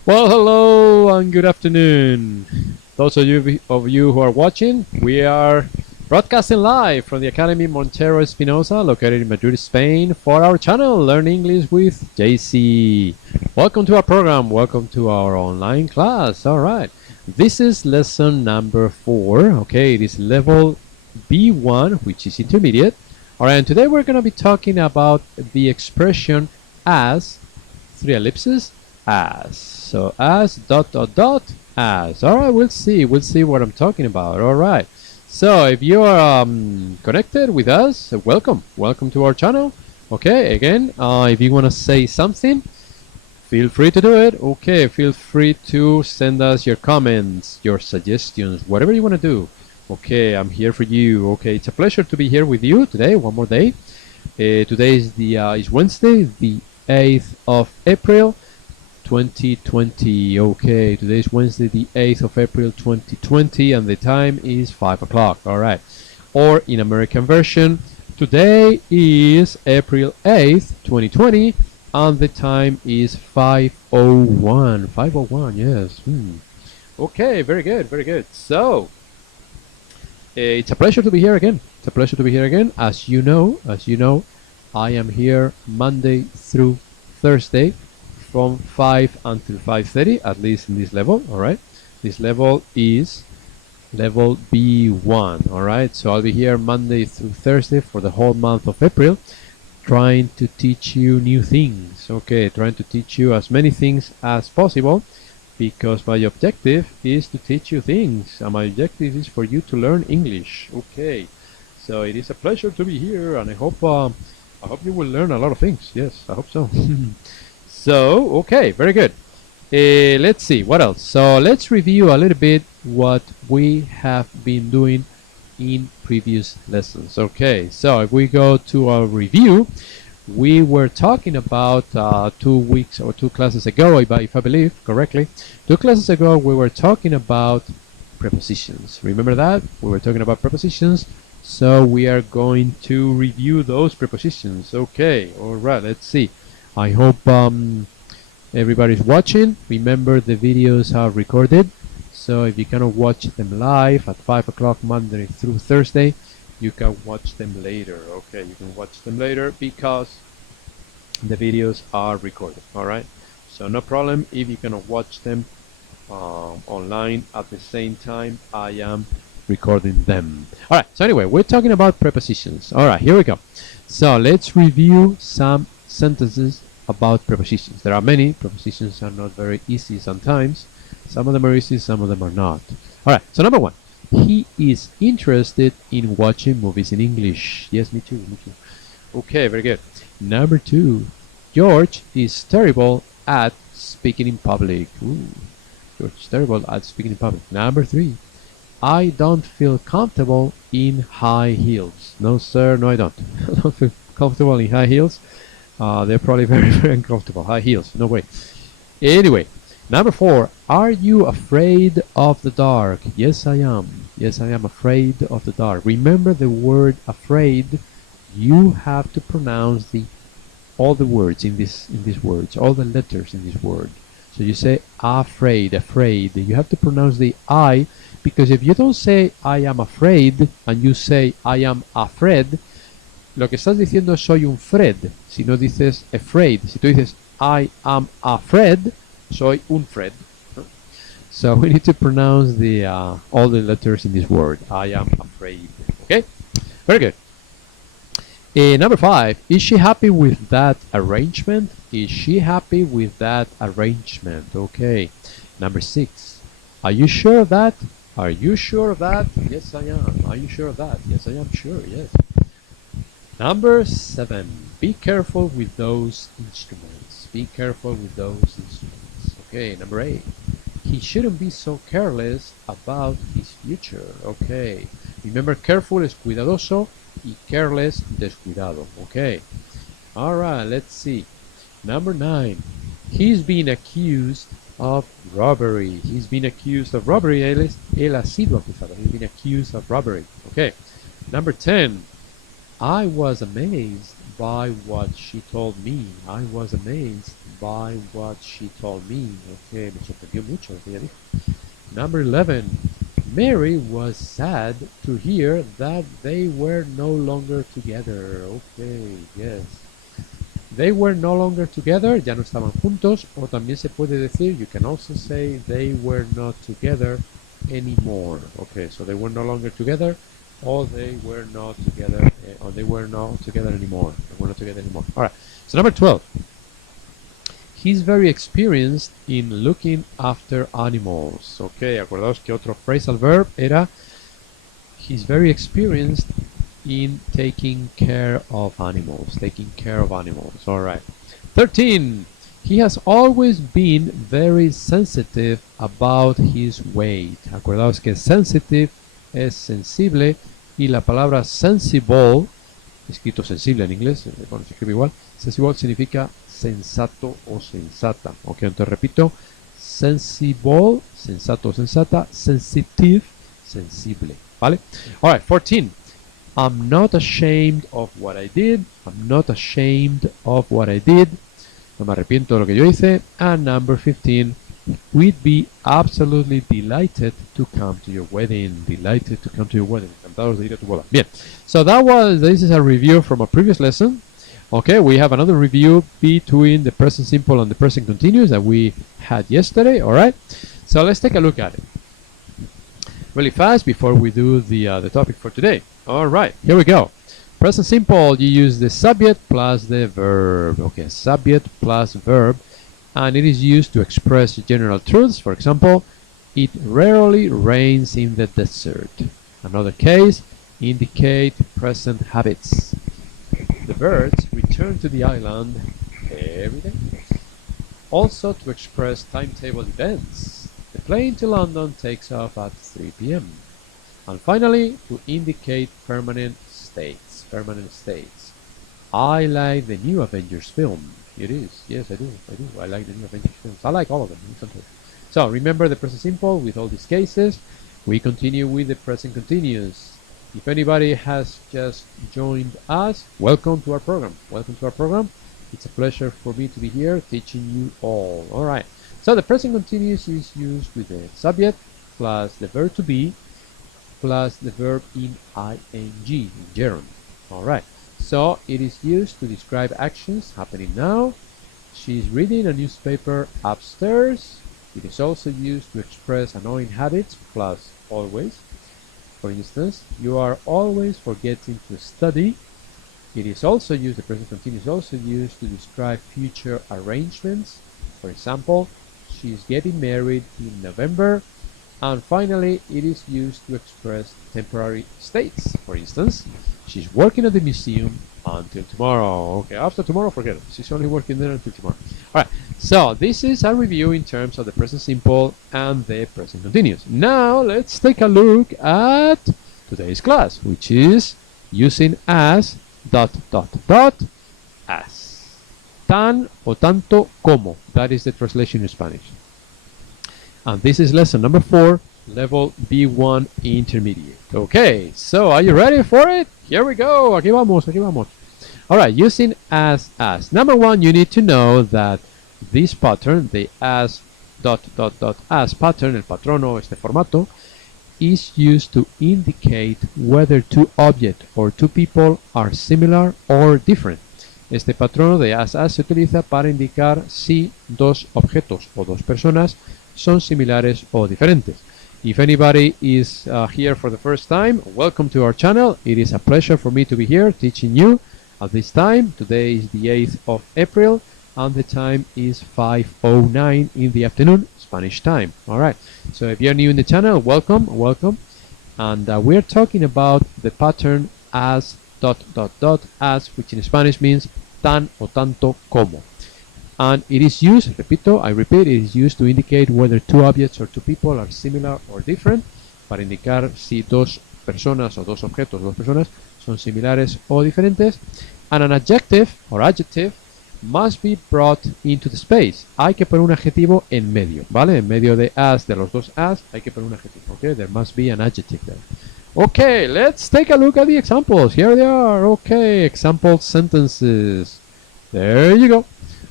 Well, hello and good afternoon. Those of you who are watching, we are broadcasting live from the Academy Montero Espinosa, located in Madrid, Spain, for our channel Learn English with JC. Welcome to our program. Welcome to our online class. All right. This is lesson number 4. Okay, it is level B1, which is intermediate. All right, and today we're going to be talking about the expression as, 3 ellipses, as. So as as. All right, we'll see what I'm talking about. All right. So if you are connected with us, welcome to our channel. Okay, again, if you want to say something, feel free to do it. Okay, feel free to send us your comments, your suggestions, whatever you want to do. Okay, I'm here for you. Okay, it's a pleasure to be here with you today, one more day. Today is Wednesday, the 8th of April, 2020. Okay, today is Wednesday, the 8th of April, 2020, and the time is 5 o'clock. All right. Or in American version, today is April 8th, 2020, and the time is 5:01. 5:01, yes. Okay, very good, very good. So, it's a pleasure to be here again. It's a pleasure to be here again. As you know, I am here Monday through Thursday from 5 until 5:30, at least in this level. All right, this level is level B1. All right, so I'll be here Monday through Thursday for the whole month of April, trying to teach you new things. Okay, trying to teach you as many things as possible, because my objective is to teach you things, and my objective is for you to learn English. Okay, so it is a pleasure to be here, and I hope you will learn a lot of things. Yes, I hope so. So, okay, very good. Let's see, what else? So let's review a little bit what we have been doing in previous lessons. Okay, so if we go to our review, we were talking about 2 weeks or 2 classes ago, if I believe correctly. 2 classes ago, we were talking about prepositions. Remember that? We were talking about prepositions. So we are going to review those prepositions. Okay, all right, let's see. I hope everybody's watching. Remember, the videos are recorded, so if you cannot watch them live at 5 o'clock Monday through Thursday, you can watch them later. Okay, you can watch them later because the videos are recorded. All right, so no problem if you cannot watch them online at the same time I am recording them. All right, so anyway, we're talking about prepositions. All right, here we go. So let's review some sentences about prepositions. There are many. Prepositions are not very easy sometimes. Some of them are easy, some of them are not. All right, so number 1, he is interested in watching movies in English. Yes, me too. Okay, very good. Number 2, George is terrible at speaking in public. Ooh, George is terrible at speaking in public. Number 3, I don't feel comfortable in high heels. No, sir, no, I don't. I don't feel comfortable in high heels. They're probably very, very uncomfortable. High heels, no way. Anyway, number 4, are you afraid of the dark? Yes, I am. Yes, I am afraid of the dark. Remember the word afraid. You have to pronounce all the words in these words, all the letters in this word. So you say afraid, afraid. You have to pronounce the I, because if you don't say I am afraid and you say I am afraid, lo que estás diciendo es soy un Fred. Si no dices afraid, si tú dices I am afraid, soy un Fred. So we need to pronounce the all the letters in this word. I am afraid. Okay, very good. Number 5, is she happy with that arrangement? Is she happy with that arrangement? Okay. Number 6, are you sure of that? Are you sure of that? Yes, I am. Are you sure of that? Yes, I am sure. Yes. Number 7, be careful with those instruments. Be careful with those instruments. Okay, number 8, he shouldn't be so careless about his future. Okay, remember, careful es cuidadoso y careless, descuidado. Okay, all right, let's see. Number 9, he's been accused of robbery. He's been accused of robbery. Él ha sido acusado. He's been accused of robbery. Okay, number 10, I was amazed by what she told me. I was amazed by what she told me. Okay, me sorprendió mucho lo que ella dijo. Number 11. Mary was sad to hear that they were no longer together. Okay, yes. They were no longer together, ya no estaban juntos, o también se puede decir, you can also say they were not together anymore. Okay, so they were no longer together, or they were not together, or they were not together anymore. They were not together anymore. All right. So number 12. He's very experienced in looking after animals. Okay, acordaos que otro phrasal verb era he's very experienced in taking care of animals. Taking care of animals. All right. 13. He has always been very sensitive about his weight. Acordaos que sensitive es sensible y la palabra sensible, escrito sensible en inglés, bueno, se escribe igual, sensible significa sensato o sensata. Ok, entonces repito, sensible, sensato o sensata, sensitive, sensible. ¿Vale? All right, 14. I'm not ashamed of what I did. I'm not ashamed of what I did. No me arrepiento de lo que yo hice. And number 15. We'd be absolutely delighted to come to your wedding. Delighted to come to your wedding. Encantados de ir a tu boda. Bien. So this is a review from a previous lesson. Okay, we have another review between the present simple and the present continuous that we had yesterday. All right. So let's take a look at it really fast before we do the topic for today. All right, here we go. Present simple, you use the subject plus the verb. Okay, subject plus verb, and it is used to express general truths. For example, it rarely rains in the desert. Another case, indicate present habits. The birds return to the island every day. Also to express timetable events. The plane to London takes off at 3 p.m. And finally, to indicate permanent states. Permanent states. I like the new Avengers film. It is. Yes, I do. I like the new Avengers films. I like all of them. So remember the present simple with all these cases. We continue with the present continuous. If anybody has just joined us, welcome to our program. Welcome to our program. It's a pleasure for me to be here teaching you all. All right. So the present continuous is used with the subject plus the verb to be plus the verb in ing, in gerund. All right. So it is used to describe actions happening now. She's reading a newspaper upstairs. It is also used to express annoying habits plus always. For instance, you are always forgetting to study. It is also used, the present continuous is also used to describe future arrangements. For example, she's getting married in November. And finally, it is used to express temporary states. For instance, she's working at the museum until tomorrow. Okay, after tomorrow, forget it. She's only working there until tomorrow. All right, so this is a review in terms of the present simple and the present continuous. Now, let's take a look at today's class, which is using as, as. Tan o tanto como. That is the translation in Spanish. And this is lesson number 4, level B1 intermediate. Okay, so are you ready for it? Here we go. Aquí vamos, aquí vamos. All right, using as. Number 1, you need to know that this pattern, the as, as pattern, el patrono, este formato, is used to indicate whether two objects or two people are similar or different. Este patrono de as se utiliza para indicar si dos objetos o dos personas son similares o diferentes. If anybody is here for the first time, welcome to our channel. It is a pleasure for me to be here teaching you at this time. Today is the 8th of April and the time is 5:09 in the afternoon, Spanish time. All right. So if you're new in the channel, welcome. And we're talking about the pattern as, as, which in Spanish means tan o tanto como. And it is used, repito, I repeat, it is used to indicate whether two objects or two people are similar or different, para indicar si dos personas o dos objetos o dos personas son similares o diferentes. And an adjective or adjective must be brought into the space. Hay que poner un adjetivo en medio, ¿vale? En medio de as, de los dos as, hay que poner un adjetivo, okay? There must be an adjective there. Okay, let's take a look at the examples. Here they are. Okay, example sentences. There you go.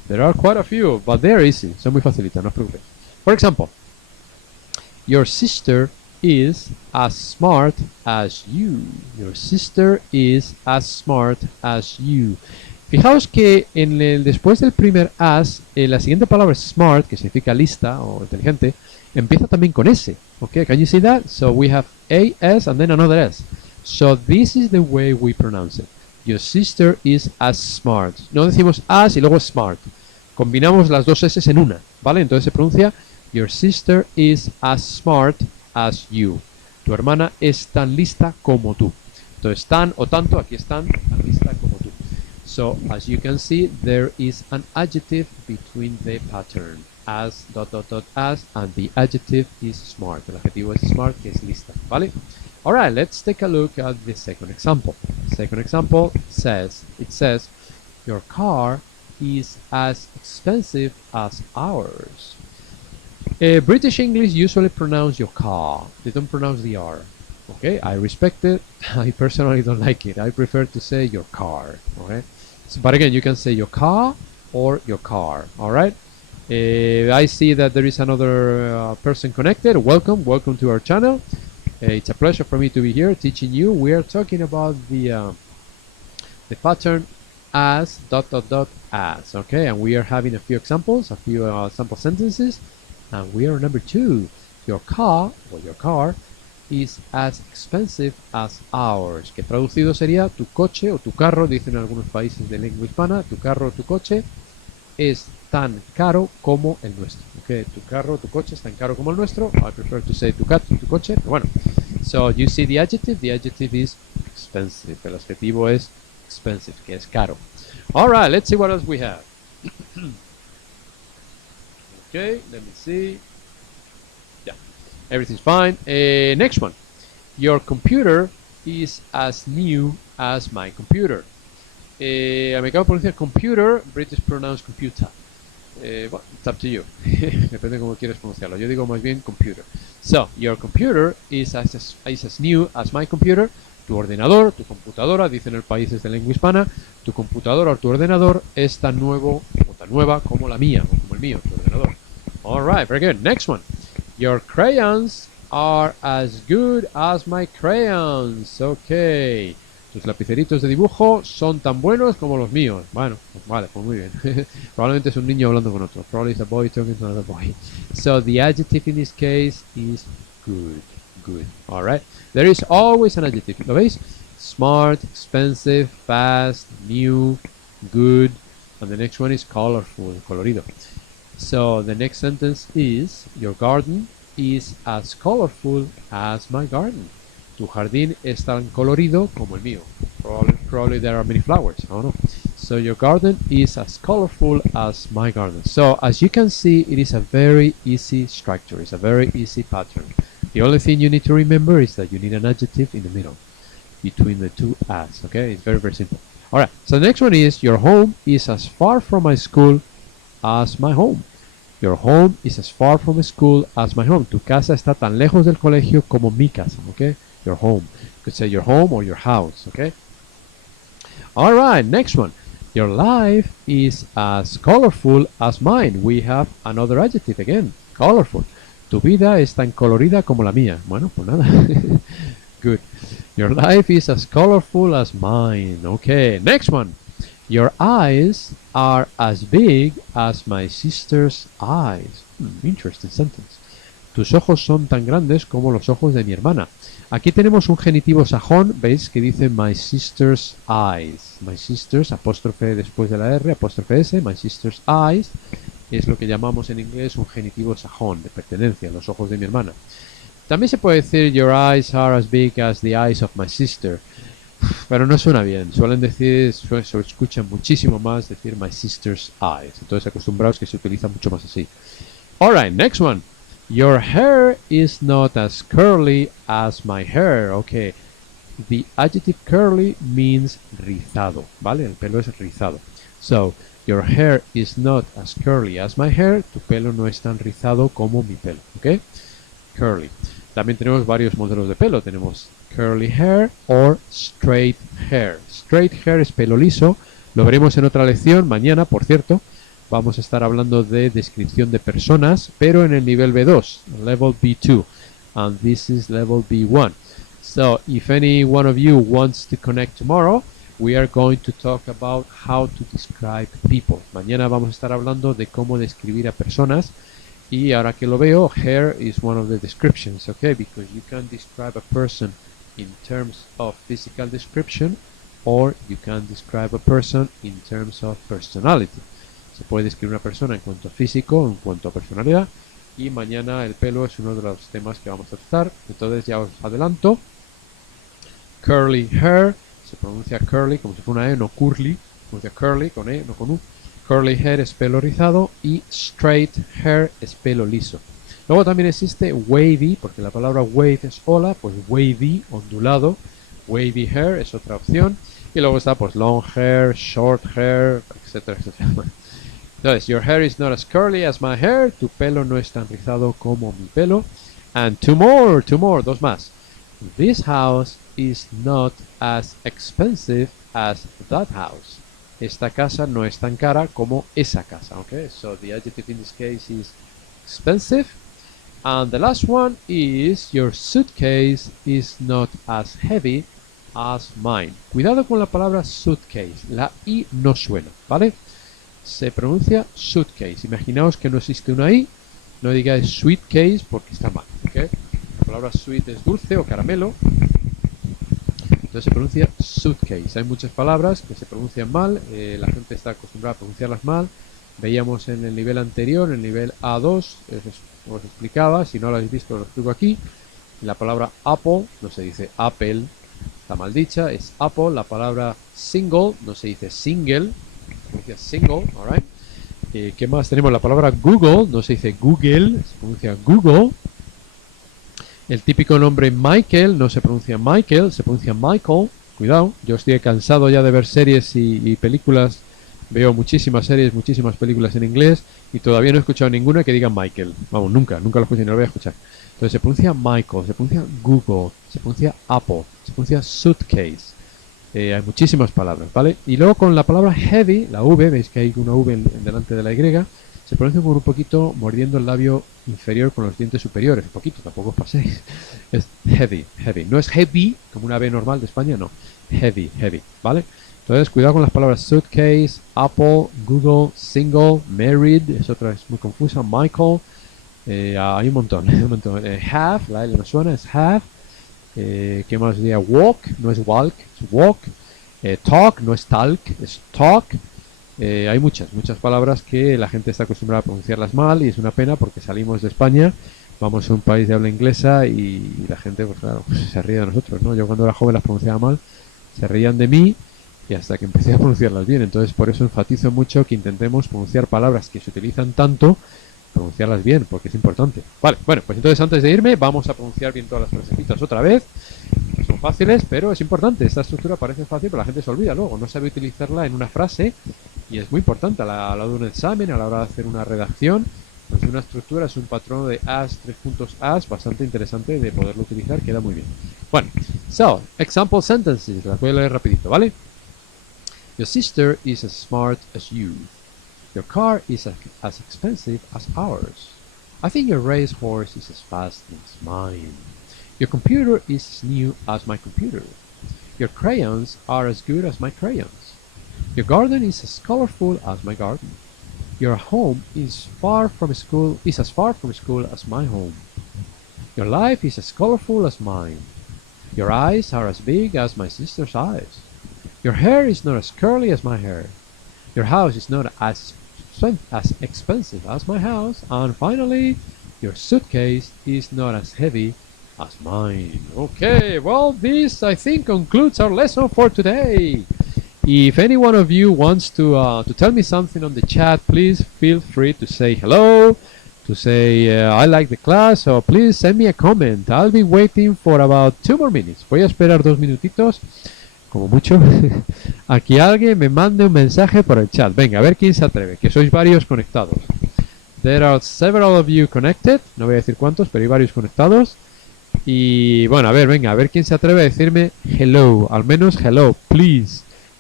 There are quite a few, but they're easy. Son muy facilitas, no os preocupéis. For example, your sister is as smart as you. Your sister is as smart as you. Fijaos que después del primer as, la siguiente palabra smart, que significa lista o inteligente, empieza también con S. Okay, can you see that? So we have a S and then another S. So this is the way we pronounce it. Your sister is as smart. No decimos as y luego smart. Combinamos las dos S en una, ¿vale? Entonces se pronuncia your sister is as smart as you. Tu hermana es tan lista como tú. Entonces tan o tanto, aquí están, tan lista como tú. So, as you can see, there is an adjective between the pattern. As, dot, dot, dot, as, and the adjective is smart. El adjetivo es smart, que es lista, ¿vale? Alright, let's take a look at the second example. Second example says, your car is as expensive as ours. British English usually pronounce your car. They don't pronounce the R. Okay, I respect it. I personally don't like it. I prefer to say your car. Okay, so, but again, you can say your car or your car. All right. I see that there is another person connected. Welcome to our channel. It's a pleasure for me to be here teaching you. We are talking about the pattern as dot dot dot as. Okay, and we are having a few examples, a few sample sentences, and we are number 2. Your car or your car is as expensive as ours, que traducido sería tu coche o tu carro, dicen en algunos países de lengua hispana, tu carro o tu coche es tan caro como el nuestro. Okay, tu carro o tu coche es tan caro como el nuestro. I prefer to say tu coche, pero bueno. So you see the adjective is expensive. El adjetivo es expensive, que es caro. Alright, let's see what else we have. Okay, let me see. Yeah, everything's fine. Next one. Your computer is as new as my computer. Me acabo de pronunciar computer, British pronounce computer. Well, it's up to you. Depende de cómo quieres pronunciarlo. Yo digo más bien computer. So, your computer is as new as my computer. Tu ordenador, tu computadora, dicen en países de lengua hispana, tu computadora o tu ordenador es tan nuevo o tan nueva como la mía, o como el mío, tu ordenador. Alright, very good. Next one. Your crayons are as good as my crayons. Okay. Tus lapiceritos de dibujo son tan buenos como los míos. Bueno, pues vale, pues muy bien. Probablemente es un niño hablando con otro. Probably it's a boy talking to another boy. So the adjective in this case is good. Good. Alright. There is always an adjective. ¿Lo veis? Smart, expensive, fast, new, good. And the next one is colorful, colorido. So the next sentence is, your garden is as colorful as my garden. Tu jardín es tan colorido como el mío. Probably there are many flowers. I don't know. So your garden is as colorful as my garden. So as you can see, it is a very easy structure. It's a very easy pattern. The only thing you need to remember is that you need an adjective in the middle between the two as. Okay, it's very, very simple. All right. So the next one is, your home is as far from my school as my home. Your home is as far from the school as my home. Tu casa está tan lejos del colegio como mi casa. Okay. Your home. You could say your home or your house, okay? All right, next one. Your life is as colorful as mine. We have another adjective again, colorful. Tu vida es tan colorida como la mía. Bueno, pues nada. Good. Your life is as colorful as mine. Okay, next one. Your eyes are as big as my sister's eyes. Interesting sentence. Tus ojos son tan grandes como los ojos de mi hermana. Aquí tenemos un genitivo sajón, ¿veis? Que dice my sister's eyes. My sister's, apóstrofe después de la R, apóstrofe S, my sister's eyes. Es lo que llamamos en inglés un genitivo sajón, de pertenencia, los ojos de mi hermana. También se puede decir your eyes are as big as the eyes of my sister. Pero no suena bien. Suelen decir, se escucha muchísimo más decir my sister's eyes. Entonces acostumbraos que se utiliza mucho más así. Alright, next one. Your hair is not as curly as my hair. Okay. The adjective curly means rizado, ¿vale? El pelo es rizado. So, your hair is not as curly as my hair. Tu pelo no es tan rizado como mi pelo, ¿ok? Curly. También tenemos varios modelos de pelo. Tenemos curly hair o straight hair. Straight hair es pelo liso. Lo veremos en otra lección, mañana, por cierto. vamos a estar hablando de descripción de personas, pero en el nivel B2, level B2, and this is level B1. So if any one of you wants to connect tomorrow, we are going to talk about how to describe people. Mañana vamos a estar hablando de cómo describir a personas. Y ahora que lo veo, hair is one of the descriptions, okay? Because you can describe a person in terms of physical description, or you can describe a person in terms of personality. Se puede describir una persona en cuanto a físico, en cuanto a personalidad. Y mañana el pelo es uno de los temas que vamos a tratar. Entonces ya os adelanto. Curly hair, se pronuncia curly como si fuera una E, no curly. Se pronuncia curly con E, no con U. Curly hair es pelo rizado y straight hair es pelo liso. Luego también existe wavy, porque la palabra wave es ola, pues wavy, ondulado. Wavy hair es otra opción. Y luego está pues long hair, short hair, etcétera, etcétera. Entonces, your hair is not as curly as my hair. Tu pelo no es tan rizado como mi pelo. And two more, dos más. This house is not as expensive as that house. Esta casa no es tan cara como esa casa, okay? So the adjective in this case is expensive. And the last one is your suitcase is not as heavy as mine. Cuidado con la palabra suitcase. La I no suena, ¿vale? Se pronuncia suitcase. Imaginaos que no existe una I. No digáis sweetcase porque está mal, ¿ok? La palabra sweet es dulce o caramelo. Entonces se pronuncia suitcase. Hay muchas palabras que se pronuncian mal, la gente está acostumbrada a pronunciarlas mal. Veíamos en el nivel anterior, en el nivel A2, os explicaba, si no lo habéis visto lo explico aquí. La palabra apple no se dice apple, está mal dicha, es apple. La palabra single no se dice single, se pronuncia single, alright. ¿Qué más tenemos? La palabra Google no se dice Google, se pronuncia Google. El típico nombre Michael no se pronuncia Michael, se pronuncia Michael. Cuidado, yo estoy cansado ya de ver series y películas. Veo muchísimas series, muchísimas películas en inglés y todavía no he escuchado ninguna que diga Michael. Vamos, nunca lo escuché ni lo voy a escuchar. Entonces se pronuncia Michael, se pronuncia Google, se pronuncia Apple, se pronuncia suitcase. Hay muchísimas palabras, ¿vale? Y luego con la palabra heavy, la V, veis que hay una V en delante de la Y, se pronuncia como un poquito mordiendo el labio inferior con los dientes superiores. Un poquito, tampoco os paséis. Es heavy, heavy. No es heavy, como una B normal de España, no. Heavy, heavy, ¿vale? Entonces, cuidado con las palabras suitcase, Apple, Google, single, married, es otra, es muy confusa, Michael. Hay un montón, un montón. Have, la L no suena, es have. ¿Qué más diría? Walk, no es walk, es walk. Talk, no es talk, es talk. Hay muchas palabras que la gente está acostumbrada a pronunciarlas mal y es una pena porque salimos de España, vamos a un país de habla inglesa y la gente, pues claro, se ríe de nosotros, ¿no? Yo cuando era joven las pronunciaba mal, se reían de mí y hasta que empecé a pronunciarlas bien. Entonces por eso enfatizo mucho que intentemos pronunciar palabras que se utilizan tanto, pronunciarlas bien, porque es importante. Vale, bueno, pues entonces antes de irme vamos a pronunciar bien todas las frasecitas otra vez. Son fáciles, pero es importante. Esta estructura parece fácil, pero la gente se olvida luego, no sabe utilizarla en una frase y es muy importante a la hora de un examen, a la hora de hacer una redacción. Pues una estructura es un patrón de as, 3 puntos as, bastante interesante de poderlo utilizar, queda muy bien. Bueno, so, example sentences, las voy a leer rapidito, ¿vale? Your sister is as smart as you. Your car is as expensive as ours. I think your racehorse is as fast as mine. Your computer is as new as my computer. Your crayons are as good as my crayons. Your garden is as colorful as my garden. Your home is as far from school as my home. Your life is as colorful as mine. Your eyes are as big as my sister's eyes. Your hair is not as curly as my hair. Your house is not as expensive as my house. And finally, your suitcase is not as heavy as mine. Okay, well, this I think concludes our lesson for today. If any one of you wants to tell me something on the chat, please feel free to say hello, to say I like the class, or please send me a comment. I'll be waiting for about 2 more minutes. Voy a esperar 2 minutitos, como mucho, a que alguien me mande un mensaje por el chat. Venga, a ver quién se atreve, que sois varios conectados. There are several of you connected, no voy a decir cuántos, pero hay varios conectados. Y bueno, a ver, venga, a ver quién se atreve a decirme hello, al menos hello, please.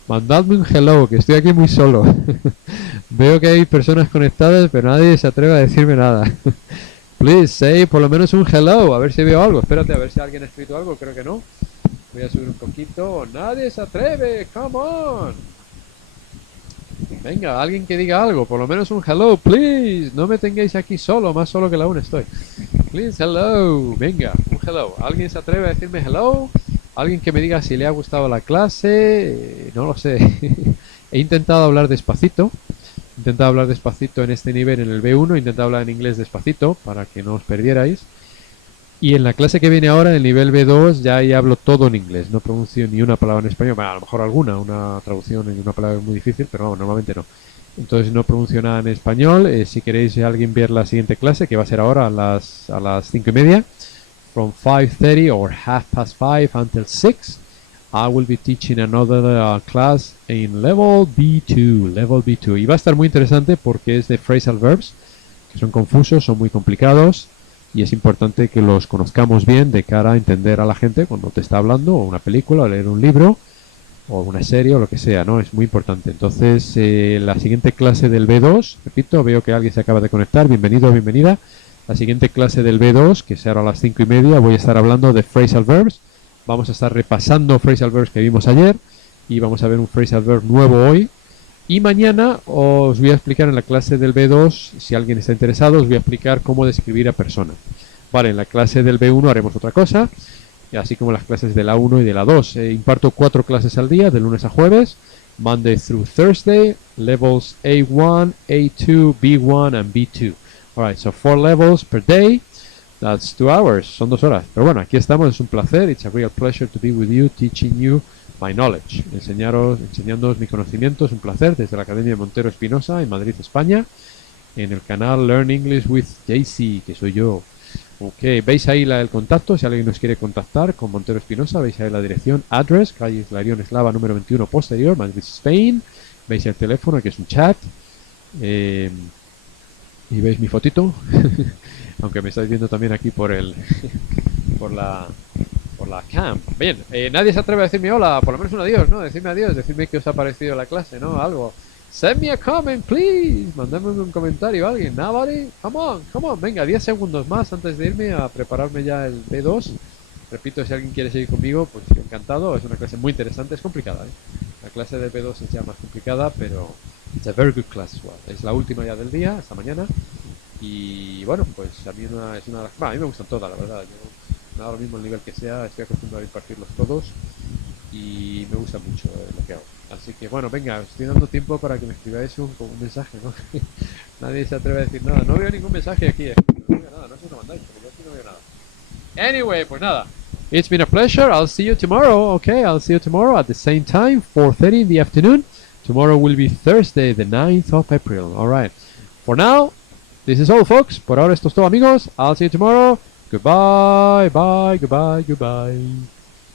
Mandadme un hello, que estoy aquí muy solo. Veo que hay personas conectadas, pero nadie se atreve a decirme nada. Please say por lo menos un hello, a ver si veo algo. Espérate, a ver si alguien ha escrito algo, creo que no. Voy a subir un poquito. Nadie se atreve, come on. Venga, alguien que diga algo, por lo menos un hello, please. No me tengáis aquí solo, más solo que la una estoy. Please, hello. Venga, un hello. ¿Alguien se atreve a decirme hello? Alguien que me diga si le ha gustado la clase. No lo sé. He intentado hablar despacito. He intentado hablar despacito en este nivel, en el B1. He intentado hablar en inglés despacito para que no os perdierais. Y en la clase que viene ahora, en el nivel B2, ya ahí hablo todo en inglés. No pronuncio ni una palabra en español. Bueno, a lo mejor alguna, una traducción en una palabra muy difícil, pero vamos, normalmente no. Entonces no pronuncio nada en español. Si queréis alguien ver la siguiente clase, que va a ser ahora a las 5:30, from 5:30 or 5:30 until 6, I will be teaching another class in level B2, level B2. Y va a estar muy interesante porque es de phrasal verbs, que son confusos, son muy complicados. Y es importante que los conozcamos bien de cara a entender a la gente cuando te está hablando, o una película, o leer un libro, o una serie, o lo que sea, ¿no? Es muy importante. Entonces, la siguiente clase del B2, repito, veo que alguien se acaba de conectar, bienvenido o bienvenida. La siguiente clase del B2, que será a las 5:30, voy a estar hablando de phrasal verbs. Vamos a estar repasando phrasal verbs que vimos ayer, y vamos a ver un phrasal verb nuevo hoy. Y mañana os voy a explicar en la clase del B2, si alguien está interesado, os voy a explicar cómo describir a personas. Vale, en la clase del B1 haremos otra cosa, y así como las clases de la 1 y de la 2. Imparto 4 clases al día, de lunes a jueves, Monday through Thursday, levels A1, A2, B1 and B2. Alright, so 4 levels per day, that's 2 hours, son 2 horas. Pero bueno, aquí estamos, es un placer, it's a real pleasure to be with you, teaching you my knowledge, enseñándoos mi conocimiento, es un placer, desde la Academia Montero Espinosa en Madrid, España, en el canal Learn English with JC, que soy yo. Ok, veis ahí el contacto, si alguien nos quiere contactar con Montero Espinosa, veis ahí la dirección, address, calle Hilarión Eslava número 21 posterior, Madrid, Spain, veis el teléfono que es un chat, y veis mi fotito, aunque me estáis viendo también aquí por el, por la cam. Bien, nadie se atreve a decirme hola, por lo menos un adiós, ¿no? Decirme adiós, decirme qué os ha parecido la clase, ¿no? Algo. Send me a comment, please. Mandadme un comentario a alguien. Nobody? Come on. Venga, 10 segundos más antes de irme a prepararme ya el B2. Repito, si alguien quiere seguir conmigo, pues yo encantado. Es una clase muy interesante, es complicada, ¿eh? La clase de B2 es ya más complicada, pero it's a very good class as well. Es la última ya del día, esta mañana. Y bueno, pues a mí es una de las... Bueno, a mí me gustan todas, la verdad. Yo me da lo mismo el nivel que sea, estoy acostumbrado a impartirlos todos y me gusta mucho lo que hago. Así que bueno, venga, estoy dando tiempo para que me escribáis un mensaje, ¿no? Nadie se atreve a decir nada, no veo ningún mensaje aquí, no veo nada, no sé si lo mandáis, pero yo aquí no veo nada. Anyway, pues nada, it's been a pleasure, I'll see you tomorrow, okay, I'll see you tomorrow at the same time, 4:30 in the afternoon. Tomorrow will be Thursday, the 9th of April, alright. For now, this is all folks, por ahora esto es todo amigos, I'll see you tomorrow. Goodbye, goodbye.